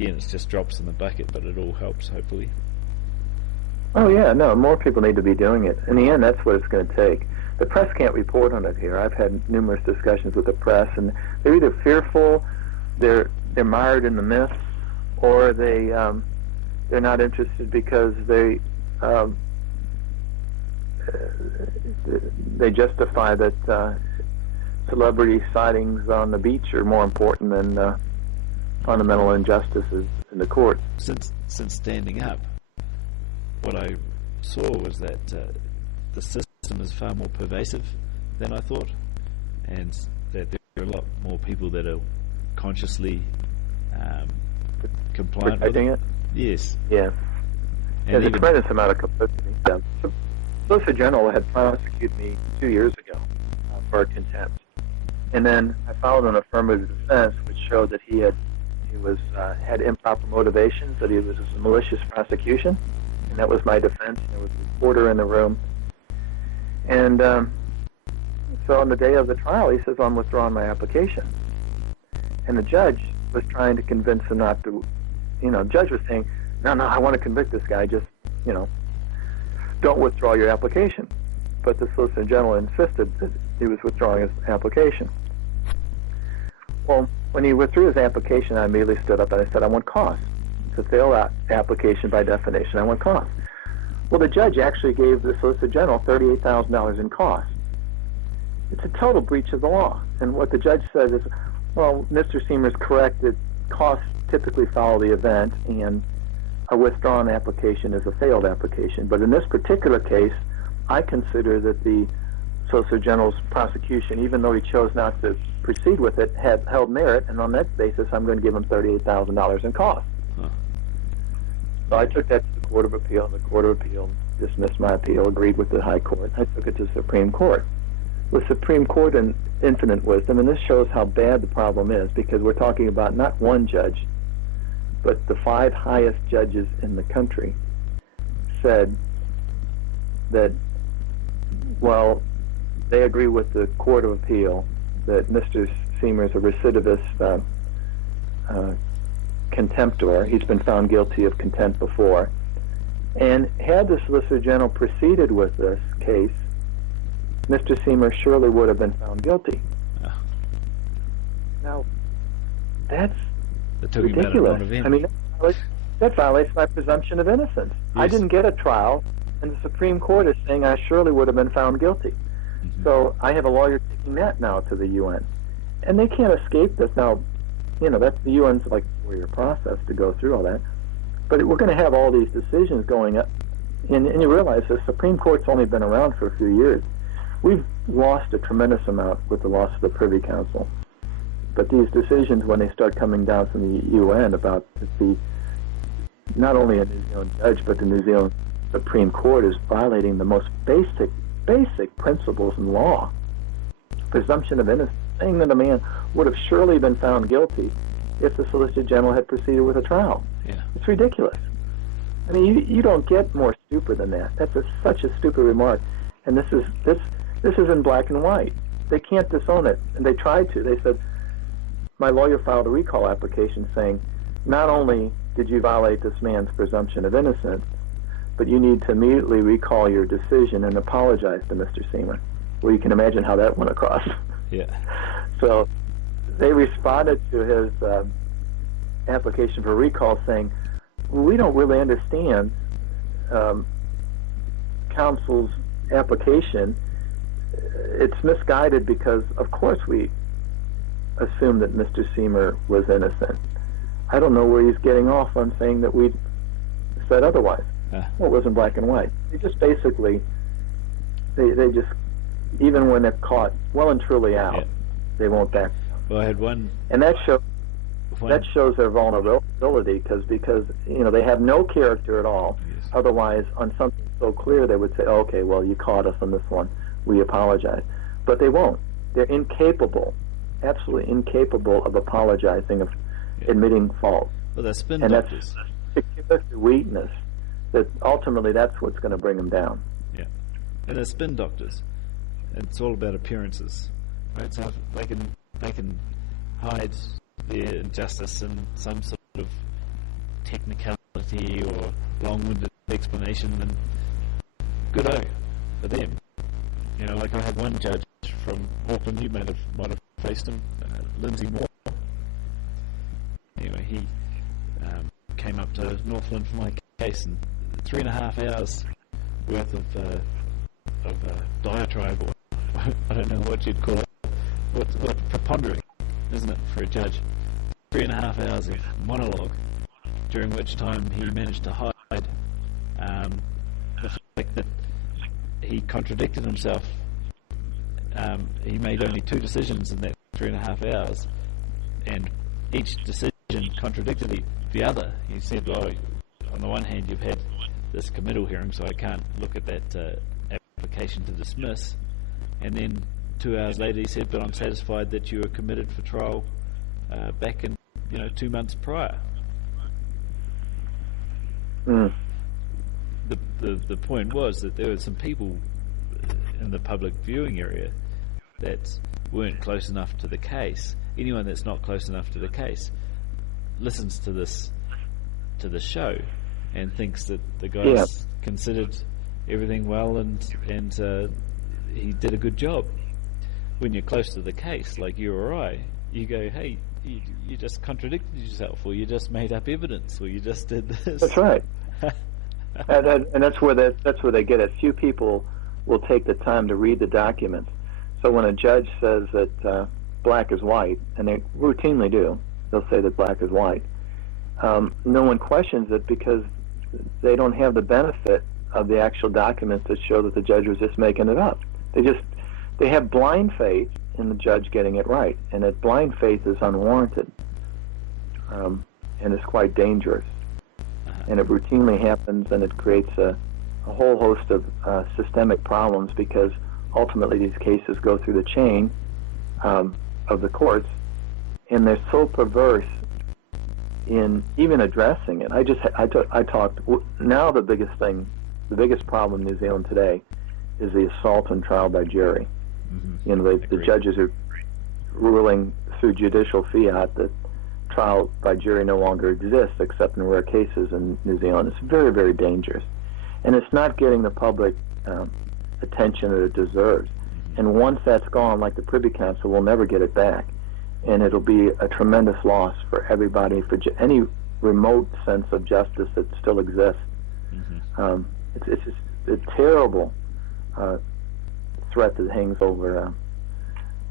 again, it's just drops in the bucket, but it all helps, hopefully. Oh, yeah, no, more people need to be doing it. In the end, that's what it's going to take. The press can't report on it here. I've had numerous discussions with the press, and they're either fearful, they're mired in the myths, or they're not interested because they justify that celebrity sightings on the beach are more important than fundamental injustices in the court. Since standing up, what I saw was that the system is far more pervasive than I thought, and that there are a lot more people that are consciously compliant with it. Yes. Yeah. And there's a tremendous amount of complicity. The Solicitor General had prosecuted me 2 years ago for contempt, and then I filed an affirmative defense, which showed that he had improper motivations, that he was a malicious prosecution, and that was my defense. There was a reporter in the room, and so on the day of the trial, he says, "I'm withdrawing my application," and the judge was trying to convince him not to. The judge was saying, "No, I want to convict this guy. Just, don't withdraw your application." But the Solicitor General insisted that he was withdrawing his application. Well, when he withdrew his application, I immediately stood up and I said, "I want costs. It's a failed application by definition. I want costs." Well, the judge actually gave the Solicitor General $38,000 in costs. It's a total breach of the law. And what the judge said is, well, Mr. Seimer is correct that costs typically follow the event, and a withdrawn application is a failed application. But in this particular case, I consider that the Solicitor General's prosecution, even though he chose not to proceed with it, had held merit, and on that basis, I'm going to give him $38,000 in costs. Huh. So I took that to the Court of Appeal, and the Court of Appeal dismissed my appeal, agreed with the High Court. I took it to the Supreme Court. The Supreme Court, in infinite wisdom, and this shows how bad the problem is, because we're talking about not one judge, but the 5 highest judges in the country, said that, well, they agree with the Court of Appeal that Mr. Seimer is a recidivist contemptor. He's been found guilty of contempt before. And had the Solicitor General proceeded with this case, Mr. Seimer surely would have been found guilty. Now, that's ridiculous. I mean, that violates my presumption of innocence. Yes. I didn't get a trial, and the Supreme Court is saying I surely would have been found guilty. Mm-hmm. So I have a lawyer taking that now to the UN. And they can't escape this. Now, that's the UN's like a 4-year process to go through all that. But we're going to have all these decisions going up. And you realize the Supreme Court's only been around for a few years. We've lost a tremendous amount with the loss of the Privy Council. But these decisions, when they start coming down from the UN about not only a New Zealand judge, but the New Zealand Supreme Court is violating the most basic principles in law. Presumption of innocence, saying that a man would have surely been found guilty if the Solicitor General had proceeded with a trial. Yeah. It's ridiculous. I mean, you don't get more stupid than that. That's such a stupid remark. And this is in black and white. They can't disown it. And they tried to. They said, my lawyer filed a recall application saying, not only did you violate this man's presumption of innocence, but you need to immediately recall your decision and apologize to Mr. Seimer. Well, you can imagine how that went across. Yeah. So they responded to his application for recall saying, we don't really understand counsel's application. It's misguided because, of course, we assume that Mr. Seimer was innocent. I don't know where he's getting off on saying that we said otherwise. Well, it was in black and white. They just basically, they just, even when they're caught well and truly out, they won't back down. Well, I had one... And that shows their vulnerability because they have no character at all. Yes. Otherwise, on something so clear, they would say, okay, well, you caught us on this one. We apologize. But they won't. They're incapable, absolutely incapable of apologizing, of admitting fault. Well, they're spin and doctors. That's the weakness that ultimately that's what's going to bring them down. Yeah. And they're spin doctors. It's all about appearances. Right? So they can hide their injustice in some sort of technicality or long-winded explanation, then good for them. You know, like I had one judge from Auckland, you might have faced him, Lindsay Moore. Anyway, he came up to Northland for my case, and 3.5 hours worth of diatribe, or I don't know what you'd call it. What prepondering, isn't it, for a judge? 3.5 hours of monologue, during which time he managed to hide the fact that he contradicted himself. He made only 2 decisions in that 3.5 hours, and each decision contradicted the other. He said, "Oh, on the one hand, you've had this committal hearing, so I can't look at that application to dismiss." And then 2 hours later, he said, "But I'm satisfied that you were committed for trial back in 2 months prior." Mm. The point was that there were some people in the public viewing area that weren't close enough to the case. Anyone that's not close enough to the case listens to the show and thinks that the guy's considered everything well and he did a good job. When you're close to the case, like you or I, you go, "Hey, you just contradicted yourself, or you just made up evidence, or you just did this." That's right. and that's where they get it. Few people will take the time to read the documents. So when a judge says that black is white, and they routinely do, they'll say that black is white. No one questions it because they don't have the benefit of the actual documents that show that the judge was just making it up. They have blind faith in the judge getting it right, and that blind faith is unwarranted, and it's quite dangerous. And it routinely happens, and it creates a whole host of systemic problems, because ultimately these cases go through the chain of the courts, and they're so perverse in even addressing it. I talked now. The biggest problem in New Zealand today is the assault on trial by jury. Mm-hmm. The judges are ruling through judicial fiat that trial by jury no longer exists except in rare cases in New Zealand. It's very, very dangerous, and it's not getting the public attention that it deserves. And once that's gone, like the Privy Council, we'll never get it back, and it'll be a tremendous loss for everybody, for any remote sense of justice that still exists. Mm-hmm. It's just a terrible threat that hangs over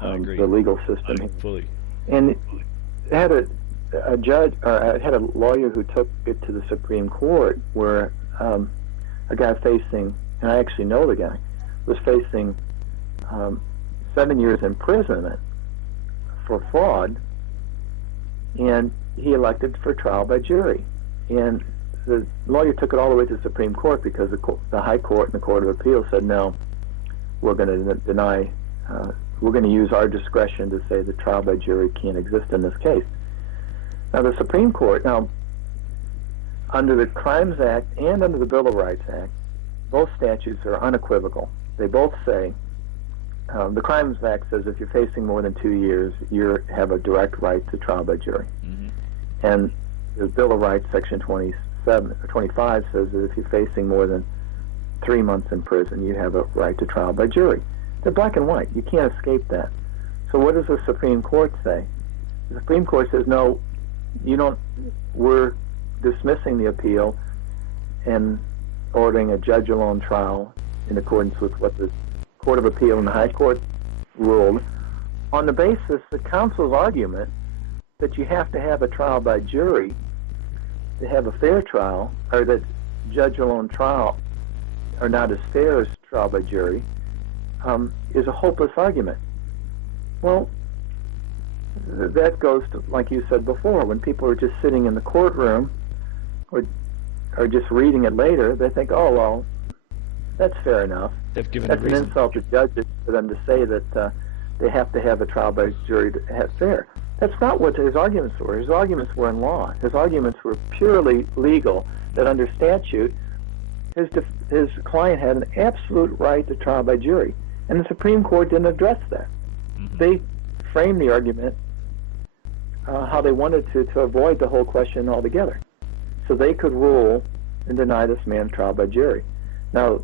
the legal system. Fully. And I had a judge, I had a lawyer who took it to the Supreme Court, where a guy facing, and I actually know the guy, was facing 7 years imprisonment for fraud, and he elected for trial by jury. And the lawyer took it all the way to the Supreme Court because the High Court and the Court of Appeal said, "No, we're going to deny, we're going to use our discretion to say that trial by jury can't exist in this case." Now the Supreme Court, under the Crimes Act and under the Bill of Rights Act, both statutes are unequivocal. They both say, the Crimes Act says if you're facing more than 2 years, you have a direct right to trial by jury. Mm-hmm. And the Bill of Rights, Section 27 or 25, says that if you're facing more than 3 months in prison, you have a right to trial by jury. They're black and white. You can't escape that. So what does the Supreme Court say? The Supreme Court says, no, you don't. We're dismissing the appeal and ordering a judge-alone trial in accordance with what the Court of Appeal and the High Court ruled, on the basis, the counsel's argument, that you have to have a trial by jury to have a fair trial, or that judge-alone trial are not as fair as trial by jury, is a hopeless argument. Well, that goes to, like you said before, when people are just sitting in the courtroom or just reading it later, they think, oh, well, that's fair enough. They've given that's an insult to judges for them to say that they have to have a trial by jury to have fair. That's not what his arguments were. His arguments were in law. His arguments were purely legal, that under statute, his client had an absolute right to trial by jury. And the Supreme Court didn't address that. Mm-hmm. They framed the argument how they wanted to avoid the whole question altogether. so they could rule and deny this man trial by jury. Now,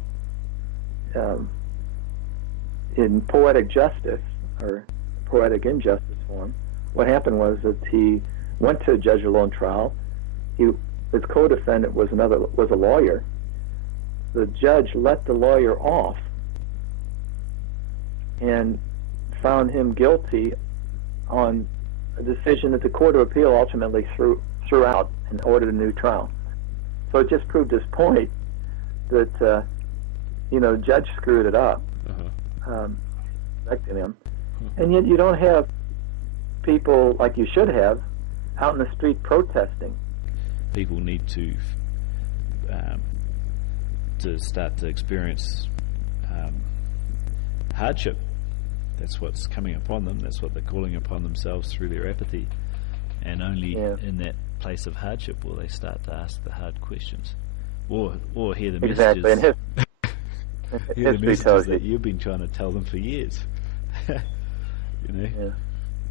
in poetic justice, or poetic injustice form, what happened was that he went to a judge alone trial. His co-defendant was a lawyer. The judge let the lawyer off and found him guilty on a decision that the Court of Appeal ultimately threw out and ordered a new trial. So it just proved his point that judge screwed it up, electing him, and yet you don't have people like you should have out in the street protesting. People need to start to experience hardship. That's what's coming upon them. That's what they're calling upon themselves through their apathy. And only in that place of hardship will they start to ask the hard questions, or hear the messages. Exactly. And hear the messages that you've been trying to tell them for years.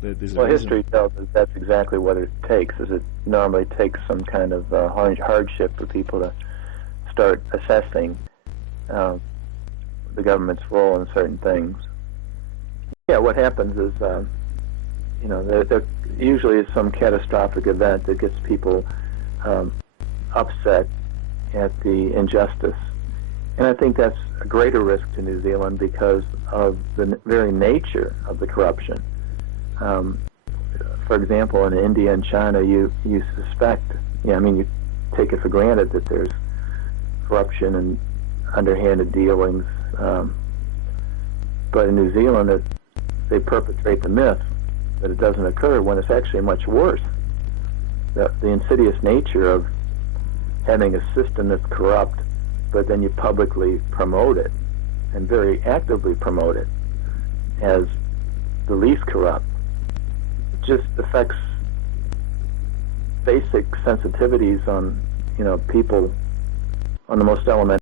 History tells us that's exactly what it takes. Is it normally takes some kind of hardship for people to start assessing the government's role in certain things. Yeah, what happens is, there usually is some catastrophic event that gets people upset at the injustice. And I think that's a greater risk to New Zealand because of the very nature of the corruption. For example, in India and China, you suspect, you take it for granted that there's corruption and underhanded dealings. But in New Zealand, they perpetrate the myth that it doesn't occur when it's actually much worse. The insidious nature of having a system that's corrupt, but then you publicly promote it and very actively promote it as the least corrupt, just affects basic sensitivities on people on the most elementary